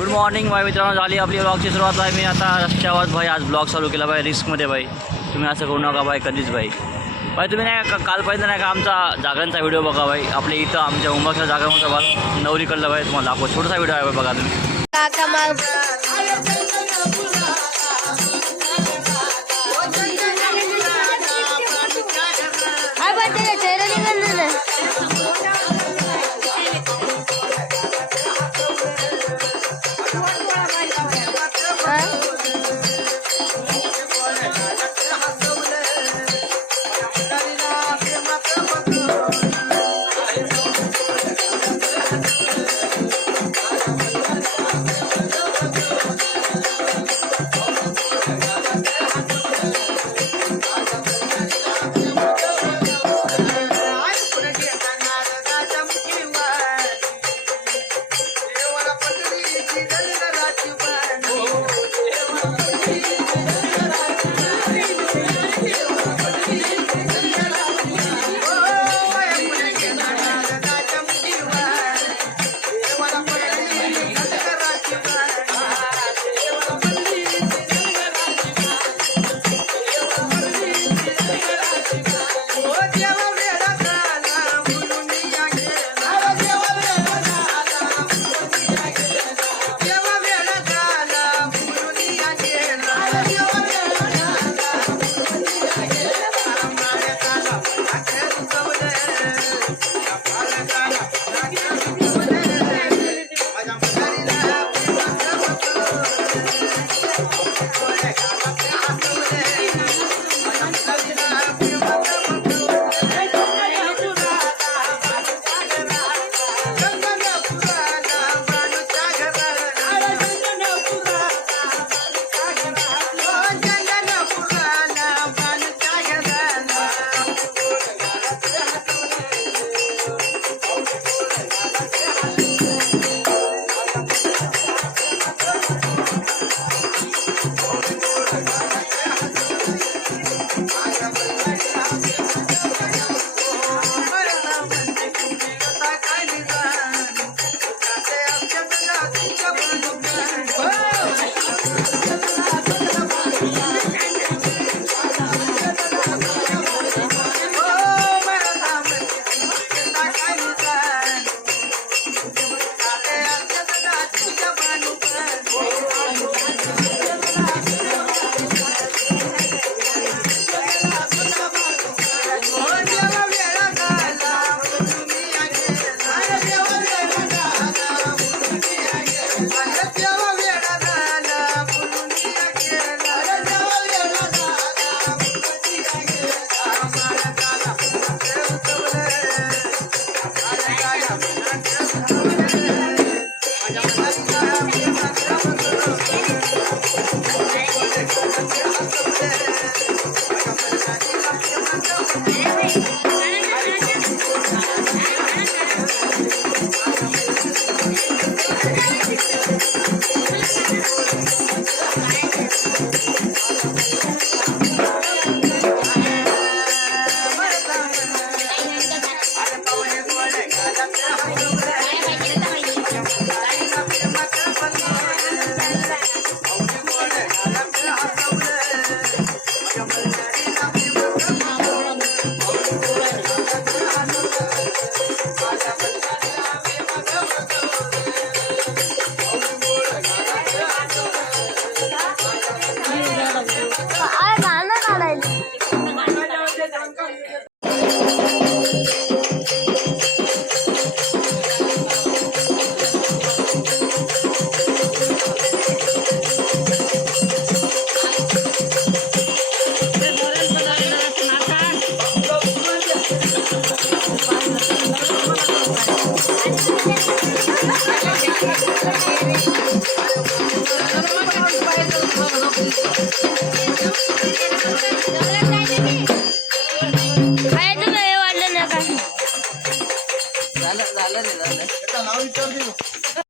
Good morning भाई मित्रांनो, झाली आपली ब्लॉगची सुरुवात आहे. मी आता रस्त्यावर भाई आज ब्लॉग चालू केला भाई रिस्कमध्ये. भाई तुम्ही असं करू नका भाई कधीच. भाई तुम्ही नाही का कालपर्यंत नाही का आमचा जागरणचा व्हिडिओ बघा भाई. आपल्या इथं आमच्या उंबरच्या जागरण होता भाई नवरीकडलं भाई तुम्हाला दाखव. छोटासा व्हिडिओ आहे बघा तुम्ही.